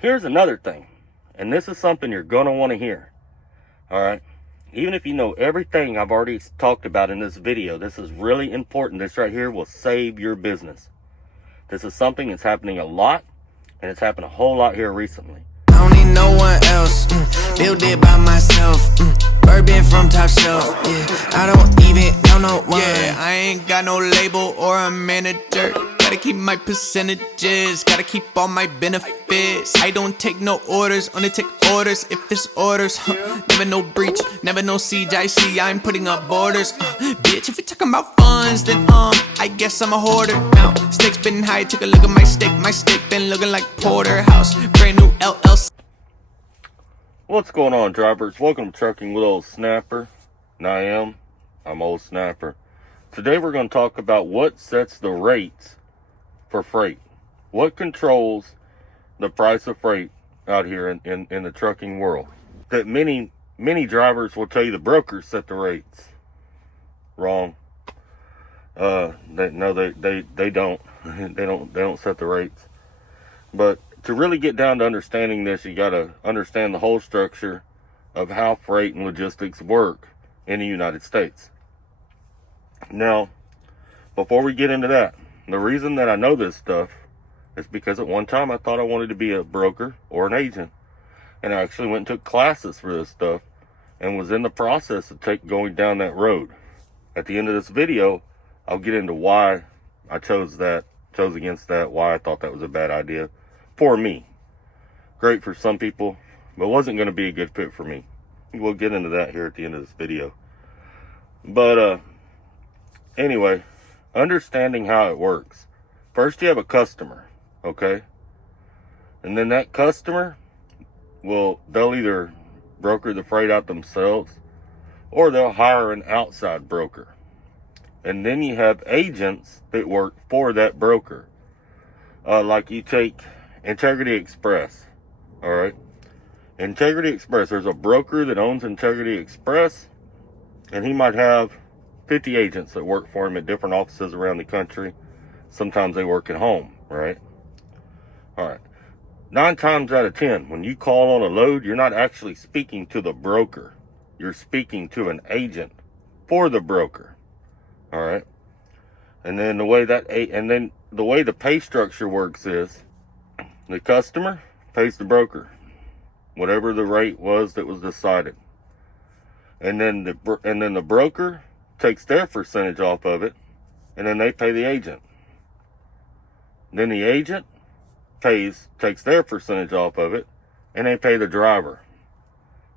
Here's another thing, and this is something you're going to want to hear. All right. Even if you know everything I've already talked about in this video, this is really important. This right here will save your business. This is something that's happening a lot, and it's happened a whole lot here recently. I don't need no one else, build it by myself, bourbon from top shelf, yeah, I don't even know one, yeah, I ain't got no label or a manager, gotta keep my percentages, gotta keep all my benefits, I don't take no orders, only take orders if it's orders, never no breach, never no siege, I see I'm putting up borders, bitch, if you're talking about funds, then I guess I'm a hoarder, now, stakes been high, take a look at my steak been looking like Porterhouse, brand new LLC. What's going on, drivers? Welcome to Trucking with Old Snapper. And I'm Old Snapper. Today we're going to talk about what sets the rates for freight. What controls the price of freight out here in the trucking world. That many drivers will tell you the brokers set the rates. Wrong. They don't. they don't set the rates. But to really get down to understanding this, you got to understand the whole structure of how freight and logistics work in the United States. Now, before we get into that, the reason that I know this stuff is because at one time I thought I wanted to be a broker or an agent. And I actually went and took classes for this stuff and was in the process of going down that road. At the end of this video, I'll get into why I chose against that, why I thought that was a bad idea. For me. Great for some people, but wasn't going to be a good fit for me. We'll get into that here at the end of this video. But anyway, understanding how it works. First you have a customer, okay? And then that customer they'll either broker the freight out themselves or they'll hire an outside broker. And then you have agents that work for that broker. Like you take Integrity Express, all right? Integrity Express, there's a broker that owns Integrity Express, and he might have 50 agents that work for him at different offices around the country. Sometimes they work at home, right? All right. 9 times out of 10, when you call on a load, you're not actually speaking to the broker. You're speaking to an agent for the broker, all right? And then the way the pay structure works is the customer pays the broker whatever the rate was that was decided, and then the broker takes their percentage off of it, and then they pay the agent. Then the agent takes their percentage off of it, and they pay the driver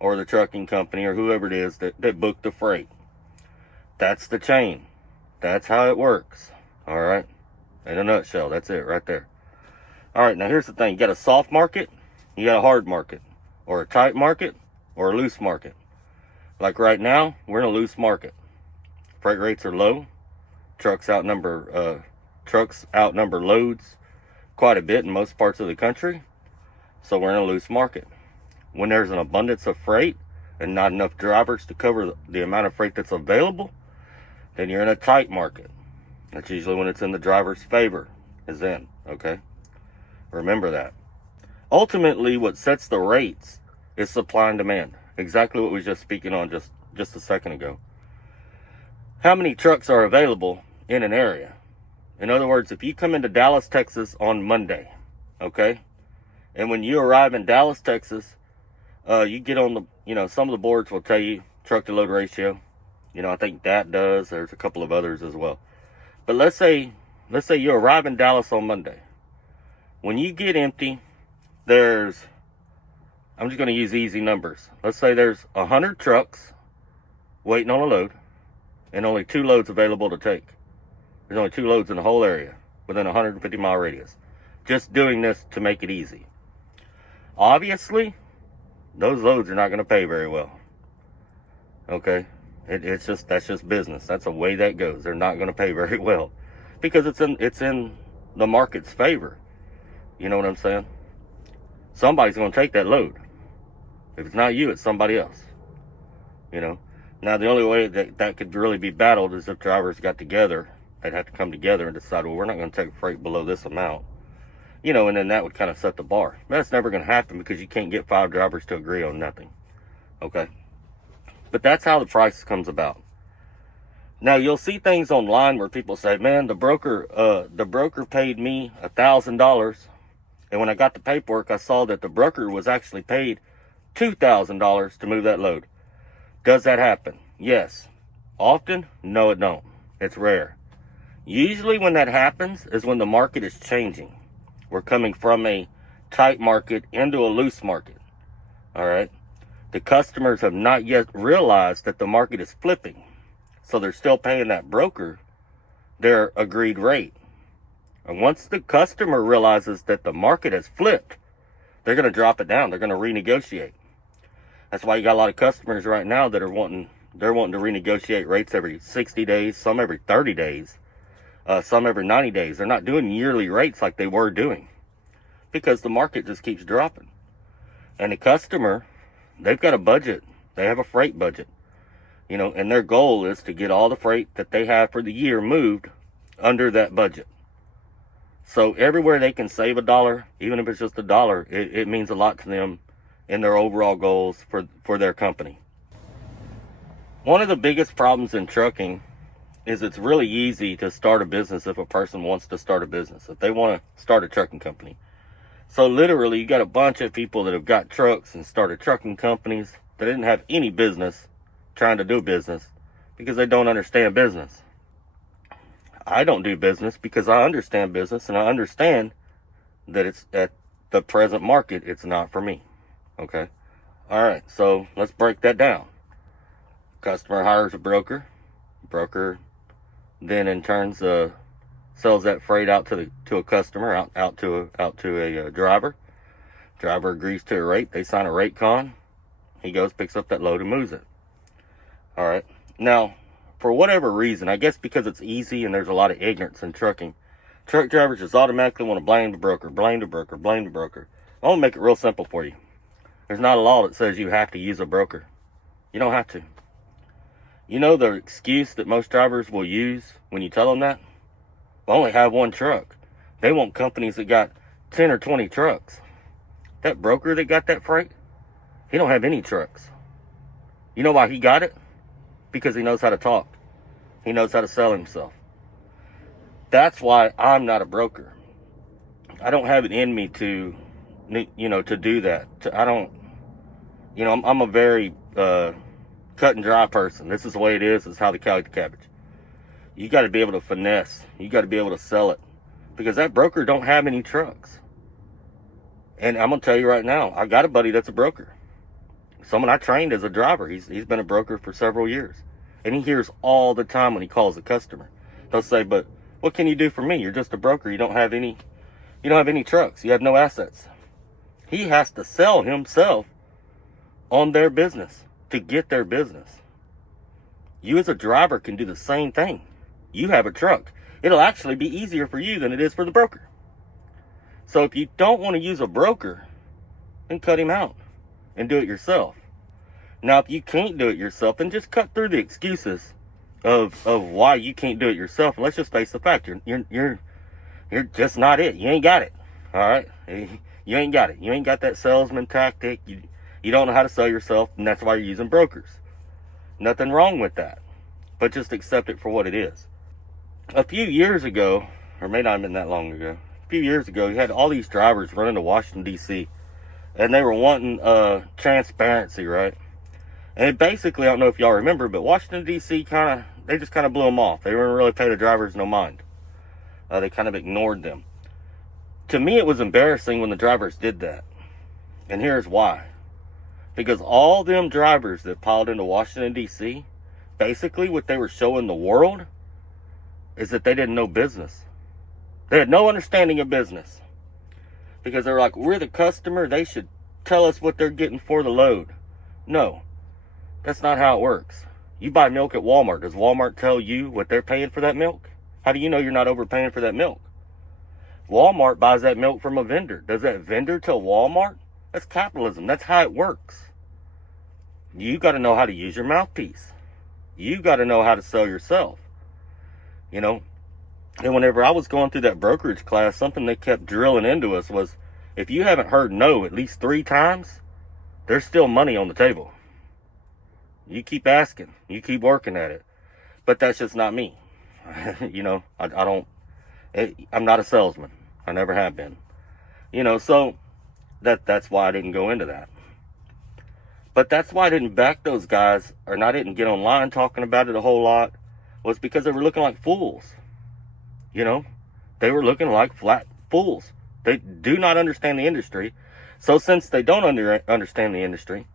or the trucking company or whoever it is that booked the freight. That's the chain. That's how it works. All right. In a nutshell, that's it right there. All right, now here's the thing. You got a soft market, you got a hard market, or a tight market, or a loose market. Like right now, we're in a loose market. Freight rates are low. Trucks outnumber loads quite a bit in most parts of the country. So we're in a loose market. When there's an abundance of freight and not enough drivers to cover the amount of freight that's available, then you're in a tight market. That's usually when it's in the driver's favor, is in, okay? Remember that. Ultimately, what sets the rates is supply and demand. Exactly what we were just speaking on just a second ago. How many trucks are available in an area? In other words, if you come into Dallas, Texas on Monday, okay? And when you arrive in Dallas, Texas, you get on some of the boards will tell you truck to load ratio. I think that does. There's a couple of others as well. But let's say you arrive in Dallas on Monday. When you get empty, I'm just going to use easy numbers. Let's say there's 100 trucks waiting on a load and only 2 loads available to take. There's only 2 loads in the whole area within a 150-mile radius. Just doing this to make it easy. Obviously, those loads are not going to pay very well. Okay? That's just business. That's the way that goes. They're not going to pay very well because it's in the market's favor. You know what I'm saying? Somebody's going to take that load. If it's not you, it's somebody else. Now the only way that could really be battled is if drivers got together. They'd have to come together and decide, well, we're not going to take freight below this amount. You know, and then that would kind of set the bar. That's never going to happen because you can't get 5 drivers to agree on nothing. Okay? But that's how the price comes about. Now, you'll see things online where people say, man, the broker paid me $1,000. And when I got the paperwork, I saw that the broker was actually paid $2,000 to move that load. Does that happen? Yes. Often? No, it don't. It's rare. Usually when that happens is when the market is changing. We're coming from a tight market into a loose market. All right. The customers have not yet realized that the market is flipping. So they're still paying that broker their agreed rate. And once the customer realizes that the market has flipped, they're going to drop it down. They're going to renegotiate. That's why you got a lot of customers right now that are wanting to renegotiate rates every 60 days, some every 30 days. Some every 90 days. They're not doing yearly rates like they were doing because the market just keeps dropping. And the customer, they've got a budget. They have a freight budget, you know, and their goal is to get all the freight that they have for the year moved under that budget. So everywhere they can save $1, even if it's just $1, it means a lot to them in their overall goals for their company. One of the biggest problems in trucking is it's really easy to start a business if a person wants to start a business, if they want to start a trucking company. So literally, you got a bunch of people that have got trucks and started trucking companies that didn't have any business trying to do business because they don't understand business. I don't do business because I understand business and I understand that it's at the present market, it's not for me. Okay? All right, so let's break that down. Customer hires a broker. Broker then in turn sells that freight out to a customer, out to a driver. Driver agrees to a rate. They sign a rate con. He goes, picks up that load and moves it. All right. Now, for whatever reason, I guess because it's easy and there's a lot of ignorance in trucking, truck drivers just automatically want to blame the broker, blame the broker, blame the broker. I want to make it real simple for you. There's not a law that says you have to use a broker. You don't have to. You know the excuse that most drivers will use when you tell them that? I only have one truck. They want companies that got 10 or 20 trucks. That broker that got that freight, he don't have any trucks. You know why he got it? Because he knows how to talk. He knows how to sell himself. That's why I'm not a broker. I don't have it in me to do that. I'm a very cut and dry person. This is the way it is. It's how the cow eat the cabbage. You got to be able to finesse. You got to be able to sell it. Because that broker don't have any trucks. And I'm going to tell you right now, I got a buddy that's a broker. Someone I trained as a driver. He's been a broker for several years. And he hears all the time when he calls a customer. They'll say, but what can you do for me? You're just a broker. You don't have any trucks. You have no assets. He has to sell himself on their business to get their business. You as a driver can do the same thing. You have a truck. It'll actually be easier for you than it is for the broker. So if you don't want to use a broker, then cut him out and do it yourself. Now, if you can't do it yourself, then just cut through the excuses of why you can't do it yourself. And let's just face the fact, you're just not it. You ain't got it. All right? You ain't got it. You ain't got that salesman tactic. You don't know how to sell yourself, and that's why you're using brokers. Nothing wrong with that, but just accept it for what it is. A few years ago, or may not have been that long ago, a few years ago, you had all these drivers running to Washington, D.C., and they were wanting transparency, right? And basically, I don't know if y'all remember, but Washington, D.C. they just kind of blew them off. They weren't really paying the drivers no mind. They kind of ignored them. To me, it was embarrassing when the drivers did that. And here's why. Because all them drivers that piled into Washington, D.C., basically what they were showing the world is that they didn't know business. They had no understanding of business. Because they were like, we're the customer. They should tell us what they're getting for the load. No, that's not how it works. You buy milk at Walmart. Does Walmart tell you what they're paying for that milk? How do you know you're not overpaying for that milk? Walmart buys that milk from a vendor. Does that vendor tell Walmart? That's capitalism. That's how it works. You got to know how to use your mouthpiece. You got to know how to sell yourself. And whenever I was going through that brokerage class, something they kept drilling into us was, if you haven't heard no at least 3 times, there's still money on the table. You keep asking, you keep working at it. But that's just not me. You know, I'm not a salesman. I never have been. You know, so that's why I didn't go into that. But that's why I didn't back those guys, or I didn't get online talking about it a whole lot, was because they were looking like fools. You know, they were looking like flat fools. They do not understand the industry. So since they don't understand the industry,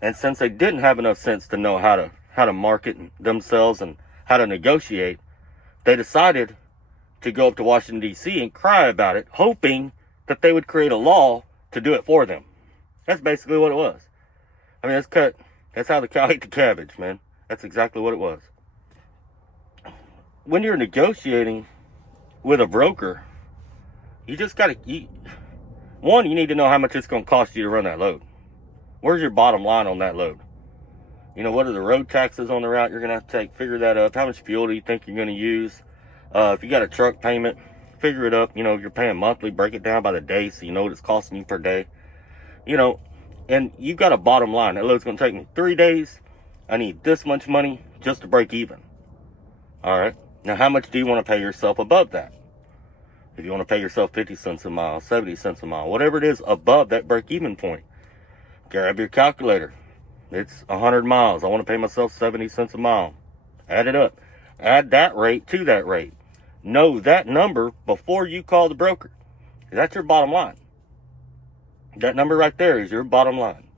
and since they didn't have enough sense to know how to market themselves and how to negotiate, they decided to go up to Washington, D.C. and cry about it, hoping that they would create a law to do it for them. That's basically what it was. I mean, that's how the cow ate the cabbage, man. That's exactly what it was. When you're negotiating with a broker, you just got to, one, you need to know how much it's going to cost you to run that load. Where's your bottom line on that load? You know, what are the road taxes on the route you're going to have to take? Figure that up. How much fuel do you think you're going to use? If you got a truck payment, figure it up. You know, if you're paying monthly, break it down by the day so you know what it's costing you per day. You know, and you got a bottom line. That load's going to take me 3 days. I need this much money just to break even. All right. Now, how much do you want to pay yourself above that? If you want to pay yourself 50 cents a mile, 70 cents a mile, whatever it is above that break-even point, grab your calculator. It's 100 miles. I want to pay myself 70 cents a mile. Add it up. Add that rate to that rate. Know that number before you call the broker. That's your bottom line. That number right there is your bottom line.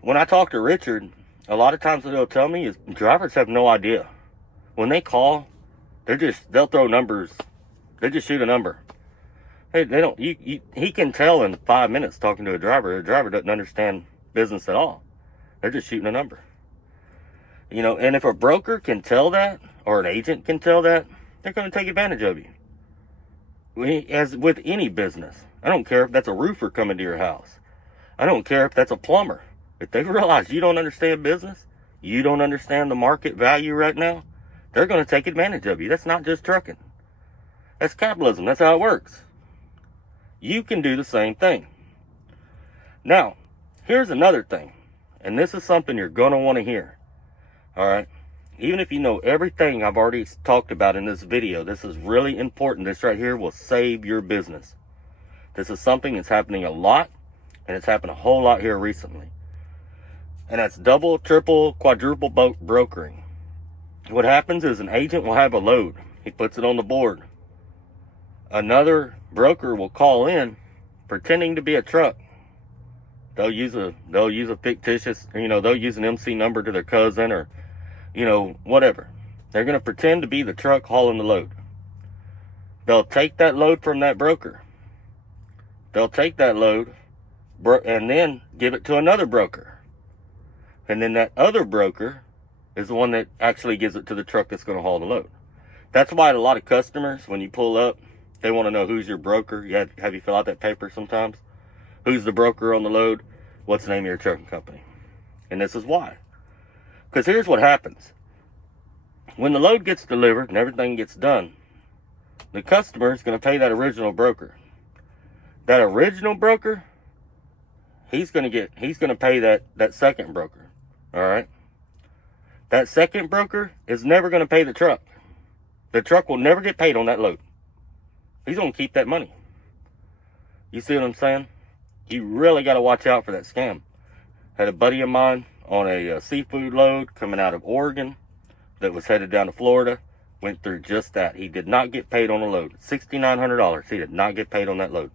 When I talk to Richard, a lot of times what he'll tell me is drivers have no idea. When they call, they'll throw numbers. They just shoot a number. They don't. He can tell in 5 minutes talking to a driver. The driver doesn't understand business at all. They're just shooting a number. You know, and if a broker can tell that, or an agent can tell that, they're going to take advantage of you. As with any business, I don't care if that's a roofer coming to your house. I don't care if that's a plumber. If they realize you don't understand business, you don't understand the market value right now, they're going to take advantage of you. That's not just trucking. That's capitalism. That's how it works. You can do the same thing. Now, here's another thing. And this is something you're going to want to hear. All right? Even if you know everything I've already talked about in this video, this is really important. This right here will save your business. This is something that's happening a lot, and it's happened a whole lot here recently. And that's double, triple, quadruple brokering. What happens is an agent will have a load. He puts it on the board. Another broker will call in pretending to be a truck. They'll use a fictitious, they'll use an MC number to their cousin or, whatever. They're going to pretend to be the truck hauling the load. They'll take that load from that broker. They'll take that load and then give it to another broker. And then that other broker is the one that actually gives it to the truck that's going to haul the load. That's why a lot of customers, when you pull up, they want to know who's your broker. You have you fill out that paper sometimes. Who's the broker on the load? What's the name of your trucking company? And this is why. Because here's what happens. When the load gets delivered and everything gets done, the customer is going to pay that original broker. That original broker, he's going to pay that second broker. All right? That second broker is never going to pay the truck. The truck will never get paid on that load. He's going to keep that money. You see what I'm saying? You really got to watch out for that scam. Had a buddy of mine on a seafood load coming out of Oregon that was headed down to Florida. Went through just that. He did not get paid on a load. $6,900. He did not get paid on that load.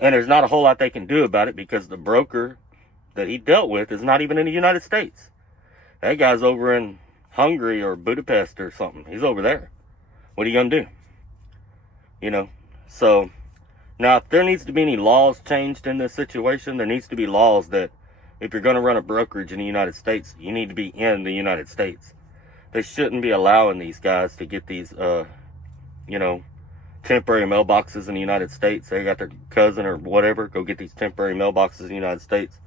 And there's not a whole lot they can do about it because the broker that he dealt with is not even in the United States. That guy's over in Hungary or Budapest or something. He's over there. What are you going to do? So now if there needs to be any laws changed in this situation, there needs to be laws that if you're going to run a brokerage in the United States, you need to be in the United States. They shouldn't be allowing these guys to get these, temporary mailboxes in the United States. They got their cousin or whatever, go get these temporary mailboxes in the United States.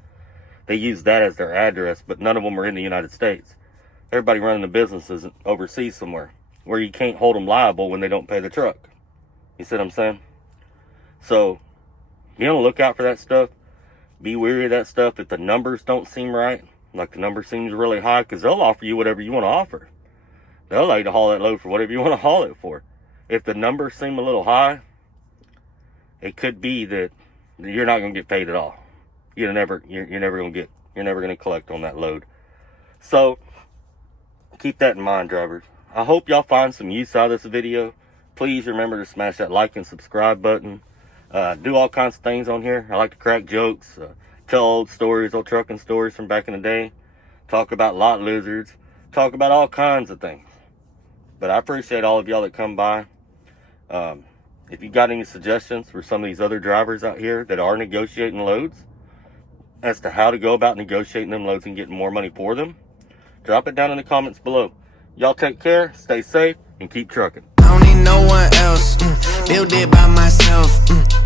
They use that as their address, but none of them are in the United States. Everybody running the business is overseas somewhere. where you can't hold them liable when they don't pay the truck. You see what I'm saying? So be on the lookout for that stuff. Be wary of that stuff. If the numbers don't seem right, like the number seems really high, because they'll offer you whatever you want to offer. They'll allow you to haul that load for whatever you want to haul it for. If the numbers seem a little high, it could be that you're not going to get paid at all. You're never going to collect on that load. So keep that in mind, drivers. I hope y'all find some use out of this video. Please remember to smash that like and subscribe button. Do all kinds of things on here. I like to crack jokes, tell old stories, old trucking stories from back in the day, talk about lot lizards, talk about all kinds of things. But I appreciate all of y'all that come by. If you got any suggestions for some of these other drivers out here that are negotiating loads as to how to go about negotiating them loads and getting more money for them, drop it down in the comments below. Y'all take care, stay safe, and keep trucking. I don't need no one else, build it by myself,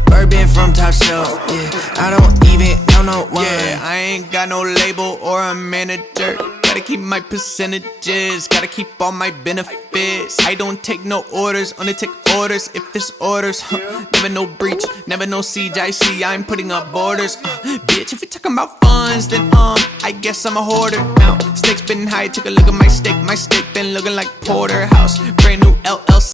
bourbon from top shelf, yeah, I don't even know no one, yeah, I ain't got no label or a manager, gotta keep my percentages, gotta keep all my benefits, I don't take no orders, only take orders if it's orders, never no breach, never no siege, I see I'm putting up borders, bitch, if you're talking about funds, then I guess I'm a hoarder, now, stakes been high, take a look at my steak been looking like porterhouse, brand new LLC.